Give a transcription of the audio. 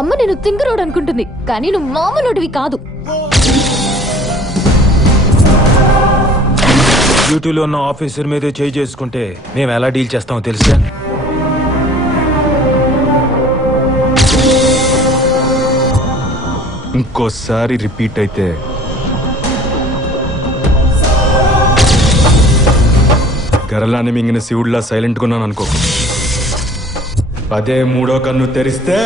అమ్మ నేను తింగరోడు అనుకుంటుంది, కానీ నువ్వు మామూలుడివి కాదు. డ్యూటీలో ఉన్న ఆఫీసర్ మీదే చేయి చేసుకుంటే మేము ఎలా డీల్ చేస్తామో తెలుసా? ఇంకోసారి రిపీట్ అయితే గరలాన్ని మింగిన శివుడిలా సైలెంట్గా ఉన్నాను అనుకో. అదే మూడో కన్ను తెరిస్తే